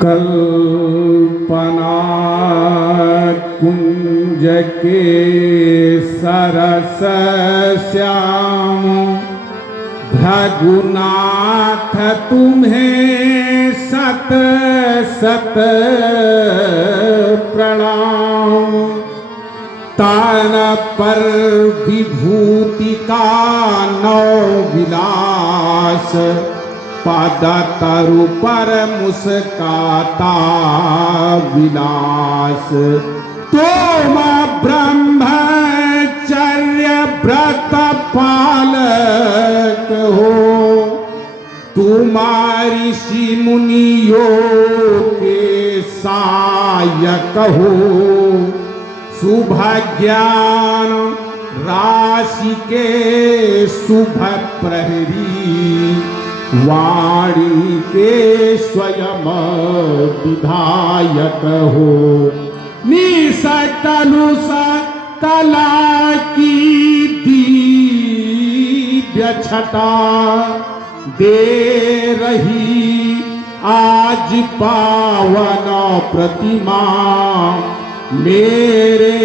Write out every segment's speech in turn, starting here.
कल्पना कुंज के सरस श्याम भृगुनाथ तुम्हें सत सत प्रणाम। तान पर विभूति का नौ विलास पद तरु पर मुस्काता विलास। तुम ब्रह्मचर्य व्रत पालक हो, तुम्हारी ऋषि मुनियों के सहायक हो। शुभ ज्ञान राशि के शुभ प्रहरी, वाणी के स्वयं विधायक हो। निसतनुष कला की दिव्य छटा दे रही आज पावन प्रतिमा। मेरे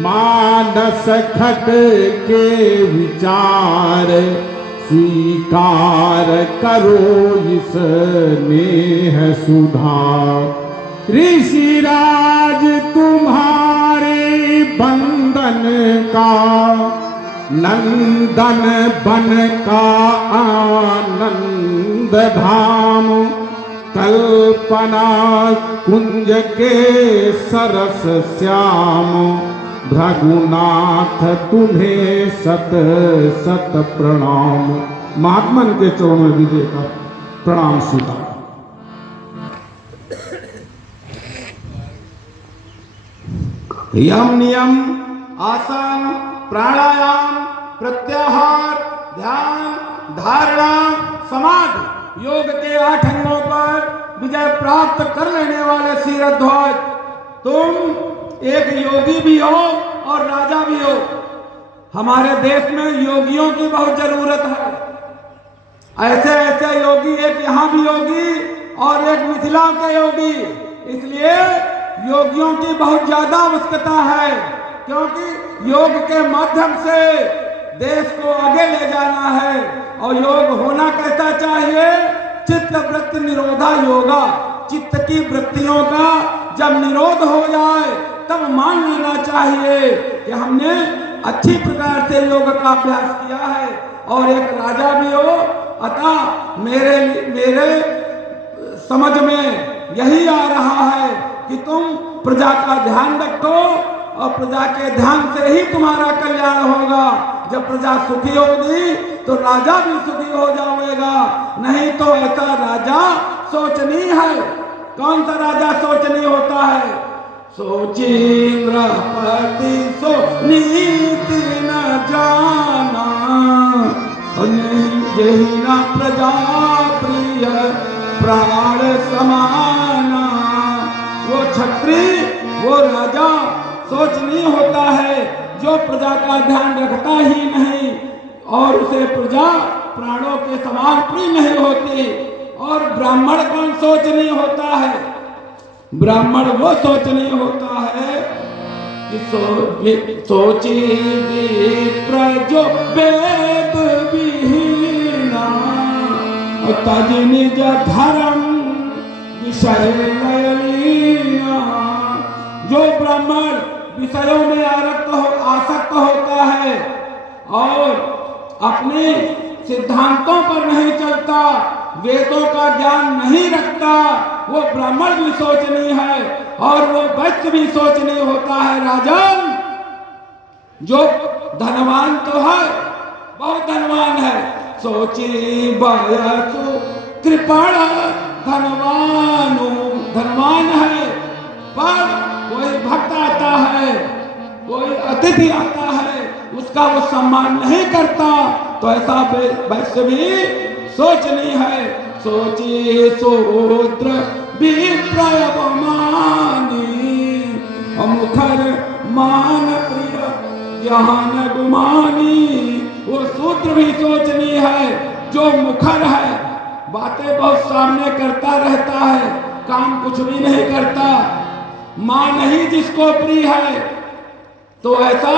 मानस खट के विचार स्वीकार करो इस नेह सुधा। ऋषिराज तुम्हारे बंधन का नंदन बन का आनंद धाम। कल्पना कुंज के सरस श्याम भृगुनाथ तुम्हें सत सत प्रणाम। महात्मन के चरणों में विजय का प्रणाम स्वीकार। यम नियम आसन प्राणायाम प्रत्याहार ध्यान धारणा समाधि योग के 8 अंगों पर विजय प्राप्त कर लेने वाले शिरध्वज, तुम एक योगी भी हो और राजा भी हो। हमारे देश में योगियों की बहुत जरूरत है। ऐसे ऐसे योगी, एक यहाँ भी योगी और एक मिथिला के योगी। इसलिए योगियों की बहुत ज्यादा आवश्यकता है, क्योंकि योग के माध्यम से देश को आगे ले जाना है। और योग होना कैसा चाहिए? चित्त वृत्ति निरोधा योगा। चित्त की वृत्तियों का जब निरोध हो जाए तब मान लेना चाहिए कि हमने अच्छी प्रकार से योग का अभ्यास किया है और एक राजा भी हो। अतः मेरे समझ में यही आ रहा है कि तुम प्रजा का ध्यान रखो और प्रजा के ध्यान से ही तुम्हारा कल्याण होगा। जब प्रजा सुखी होगी तो राजा भी सुखी हो जाएगा। नहीं तो ऐसा राजा सोचनीय है। कौन सा राजा सोचनीय होता है? सोचीन्द्रपति सो नीति न जाना, यही न प्रजा प्रिय प्राण समाना। वो छत्री, वो राजा सोचनीय होता है जो प्रजा का ध्यान रखता ही नहीं और उसे प्रजा प्राणों के समान प्रिय नहीं होती। और ब्राह्मण कौन सोचनीय होता है? ब्राह्मण वो सोचनीय होता है कि सोची विप्र जो वेद विहीना, तज निज धर्म विषय लयलीना। जो ब्राह्मण विषयों में आसक्त होता है और अपने सिद्धांतों पर नहीं चलता, वेदों का ज्ञान नहीं रखता, वो ब्राह्मण भी सोचनीय है और वो वैश्य भी सोचनीय होता है। राजन जो धनवान तो है, बहुत धनवान है, सोची बयसु कृपण धनवान है, पर कोई भक्त आता है, कोई अतिथि आता है, उसका वो सम्मान नहीं करता, तो ऐसा वैश्य भी सोचनीय है। सोची शूद्र विप्रयवमानी, मान प्रिय ज्ञान गुमानी। वो सूत्र जो मुखर है, बातें बहुत सामने करता रहता है, काम कुछ भी नहीं करता, मां नहीं जिसको प्रिय है, तो ऐसा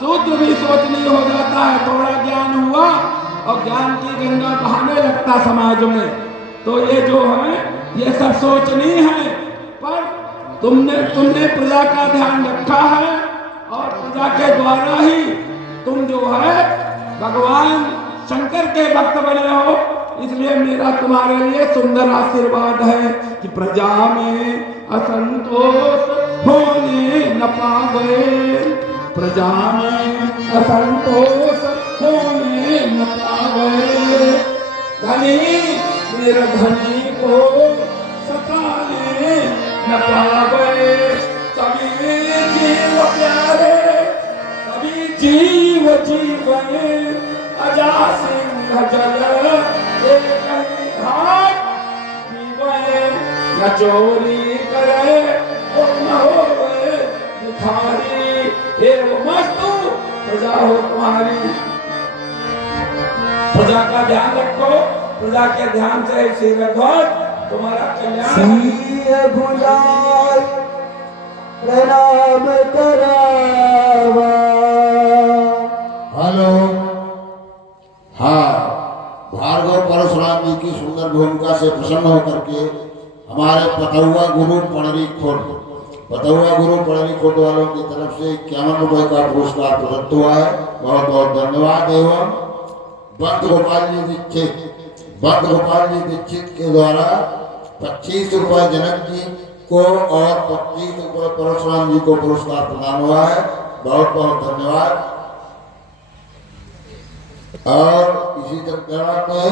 शूद्र भी शोचनीय हो जाता है। थोड़ा ज्ञान हुआ और ज्ञान की गंगा बहाने लगता समाज में, तो ये जो है ये सब शोचनीय है। पर तुमने प्रजा का ध्यान रखा है और प्रजा के द्वारा ही तुम जो है भगवान शंकर के भक्त बने हो, इसलिए मेरा तुम्हारे लिए सुंदर आशीर्वाद है कि प्रजा में असंतोष होने न पावे, प्रजा में असंतोष होने न पावे, धनी मेरे धनी को सताने न पावे, सभी जीव प्यारे सभी जीव जीवने अजा सिंह जल एक घाट जीवे, न चोरी करे और न होवे भिखारी, हे मस्तु प्रजा हो तुम्हारी। प्रजा का ध्यान रखो, प्रजा के ध्यान से सिर ध्वज तुम्हारा कल्याण। भुलाय प्रणाम करावा। हेलो, हाँ, भार्गव परशुराम जी की सुंदर भूमिका से प्रसन्न होकर के हमारे पतौआ गुरु पणरी खोट वालों की तरफ से 51 रुपए का पुरस्कार प्रदत्त हुआ है। बहुत बहुत धन्यवाद। एवं बंद गोपाल जी दीक्षित के द्वारा 25 रुपए जनक जी को और 25 रुपए परशुराम जी को पुरस्कार प्रदान हुआ है। बहुत बहुत धन्यवाद। और इसी तरह में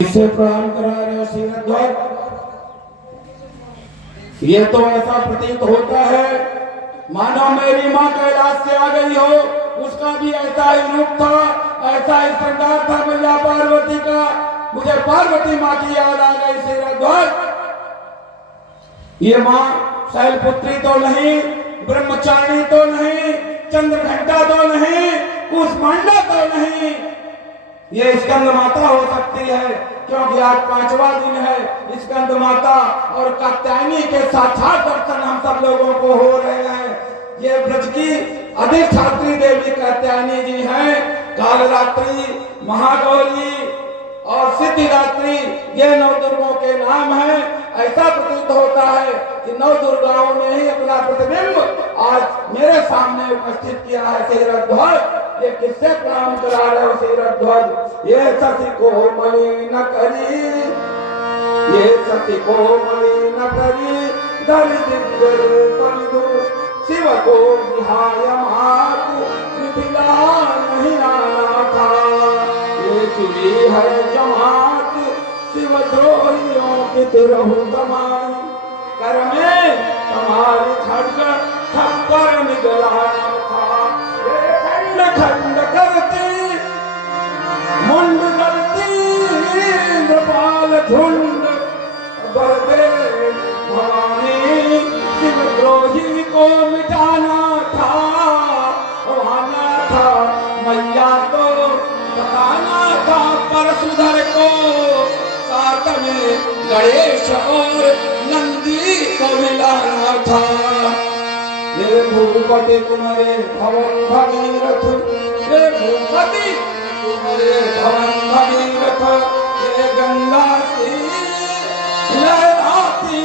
इसे प्रणाम करा रहे हो शीरध्वज। ये तो ऐसा प्रतीत होता है मानो मेरी माँ कैलाश से आ गई हो, उसका भी ऐसा ही रूप था, ऐसा ही श्रृंगार था मैया पार्वती का। मुझे पार्वती माँ की याद आ गई शीरध्वज। ये माँ शैलपुत्री तो नहीं, ब्रह्मचारिणी तो नहीं, चंद्रघंटा तो नहीं, कुष्मांडा तो नहीं, ये स्कंद माता हो सकती है, क्योंकि आज 5वां दिन है स्कंद माता और कात्यायनी के साक्षात दर्शन हम सब लोगों को हो रहे हैं। ये ब्रज की अधिष्ठात्री देवी कात्यायनी जी हैं। कालरात्रि, महागौरी और सिद्धिदात्री ये 9 दुर्गों के नाम हैं। ऐसा प्रतीत होता है कि 9 दुर्गाओं ने ही अपना प्रतिबिंब आज मेरे सामने उपस्थित किया है। शीरध्वज, ये किससे प्रणाम करा रहे हो शीरध्वज? ये सती को मणि न करी, ये सती को मणि न करी, धरि दिव्य रूप शिव को विहाय मात मिथिला नहीं आना था। ये चुरी है जमात शिव द्रोहियों की तिरहु दमाई, कर में तुम्हारी खड्ग थप्पड़ निगलाना था। खंड खंड करती मुंड गलती नृपाल झुंड, बरदे भवानी शिव द्रोही को मिटाना था, आना था मैया को बताना था, परशुधर को साथ में गणेश और नंदी को मिलाना था। ये भूपति तुम्हारे भवन भगीरथ, ये भूपति तुम्हारे भवन भगीरथ, ये गंगा सी लहराती,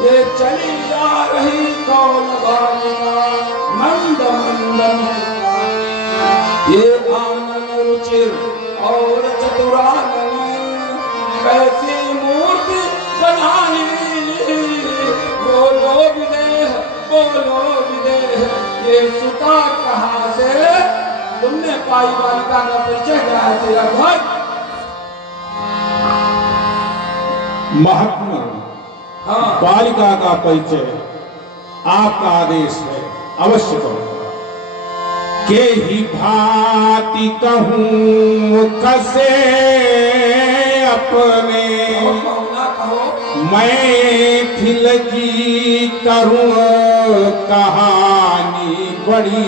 ये चली जा रही कौन बालिका मंद मंद, ये आनन रुचिर और चतुरानन कैसी मूर्ति बनानी। बोलो विदेह, बोलो विदेह, ये सुता कहाँ से तुमने पाई? बालिका का परिचय क्या है तेरा घर? महात्मा, हाँ, बालिका का परिचय आपका आदेश है, अवश्य करो। के ही भांति कहूँ कसे अपने, मैं थिल की करूँ कहानी, बड़ी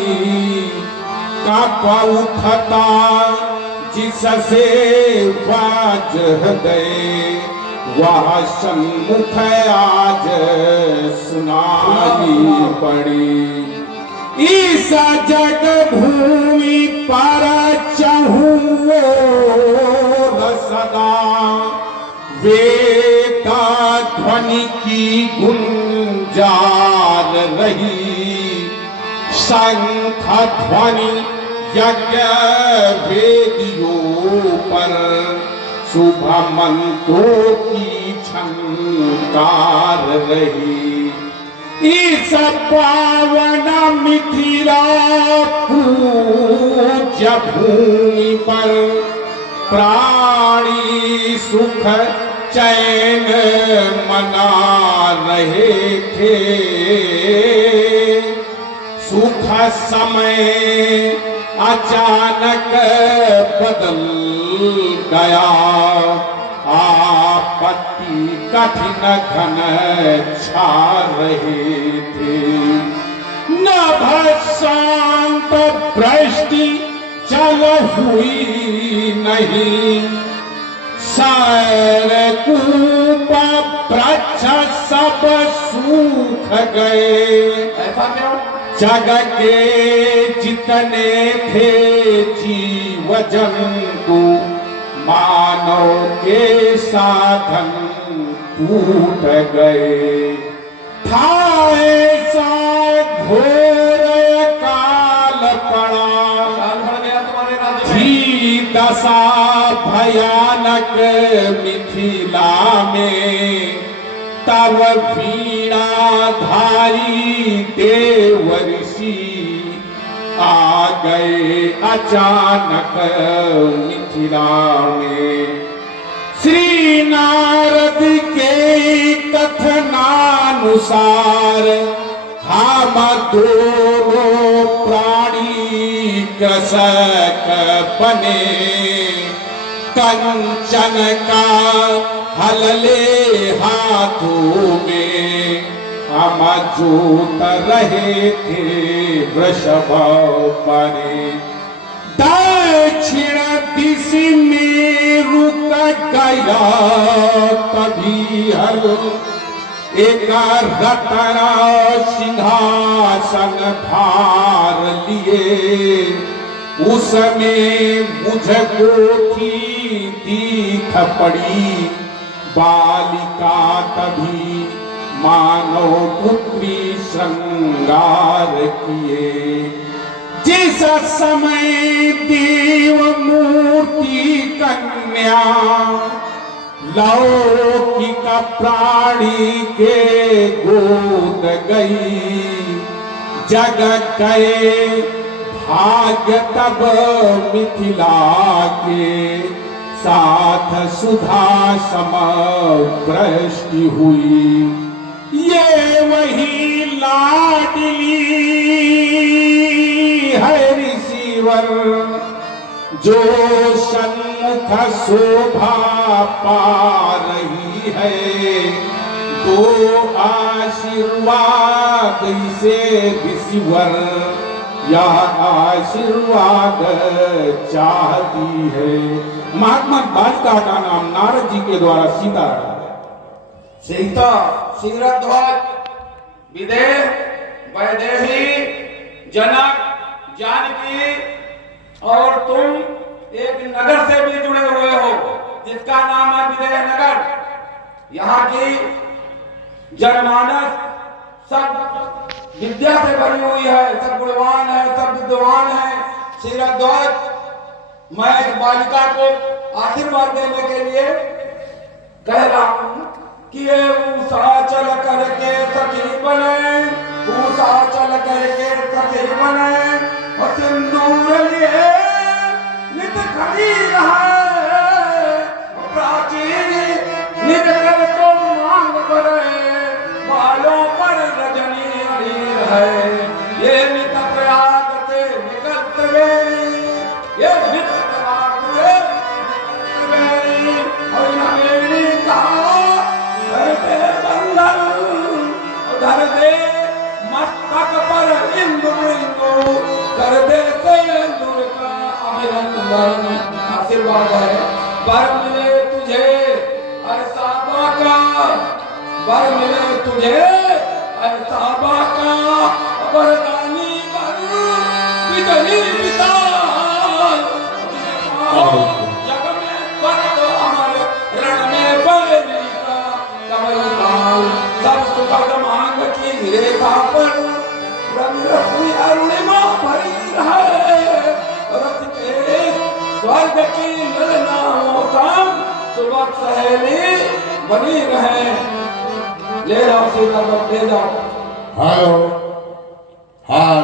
कांपा उठता जिससे बाज गए वह सम्मुख आज सुनाई पड़ी। इस जग भूमि पर चहूँ सदा वेदा ध्वनि की गुंजार रही। शंख ध्वनि यज्ञ वेदियों पर शुभ मंत्रों की झंकार रही। इस पावन मिथिला पूज्य भूमि पर प्राणी सुख चैन मना रहे थे। सुख समय अचानक बदल गया। आपत्ति कठिन घन छा रहे थे। नभ शांत वृष्टि चल हुई नहीं। सैर कूप वृक्ष सब सूख गए। ऐसा क्यों? जग के जितने थे जीव जंतु मानव के साधन टूट गए। था ऐसा घोर काल पड़ा। काल पड़ गया तुम्हारे राज्य में। थी दशा भयानक मिथिला में। तब वीणा धारी देव ऋषि आ गए अचानक मिथिला में। श्री नारद के कथनानुसार हम दोनों प्राणी कृषक बने। कंचन का हल ले हाथों में हम जोत रहे थे वृषभ परे। दक्षिण दिश में रुक गया तभी हल। एक रत्ना सिंहासन भार लिए। उसमें मुझको थी दीख पड़ी। बालिका तभी मानव पुत्री श्रृंगार किए। जिस समय देव मूर्ति कन्या लौकिक प्राणी के गोद गई। जग गए भाग्य तब मिथिला के साथ सुधा सम वृष्टि हुई। ये वही लाडली है ऋषिवर जो सन्मुख शोभा पा रही है। दो आशीर्वाद से ऋषिवर यह आशीर्वाद चाहती है। महात्मा बालिका का नाम नारद जी के द्वारा सीता रखा है। सीता, शीघ्रध्वज, विदेह, वैदेही, जनक, जानकी और तुम एक नगर से भी जुड़े हुए हो जिसका नाम है विदेह नगर। यहाँ की जनमानस सब विद्या से भरी हुई है, सब गुणवान है, सब विद्वान है। शीघ्रध्वज, मैं इस बालिका को आशीर्वाद देने के लिए कह रहा हूँ कि ये ऊषा चल करके सखी बने, ऊषा चल करके सखी बने और सिंदूर लिए नित खड़ी रहे। प्राचीन नित कर तो मांग करे, बालों पर रजनी अड़ी रहे। ये नित प्रयाग से निकल त्रिवेणी, ये नित प्रयाग से त्रिवेणी और नवेणी कहा धर दे बंधन, धर दे मस्तक पर इंदु आशीर्वाद है। वर मिले तुझे ऐसा बाका, वर मिले तुझे ऐसा बाका, वरदानी वर बिजली विशाल, जग में स्वर्ग अमर, रण में बैरी का कमल काल, सब सुखद मांग की रेखा पर रवि रश्मि अरुणिमा भरी रहे, रथ के स्वर्ग की ललना मौसम सुबह सहेली बनी रहे। ले जाओ सीता को, ले जाओ। हेलो हाँ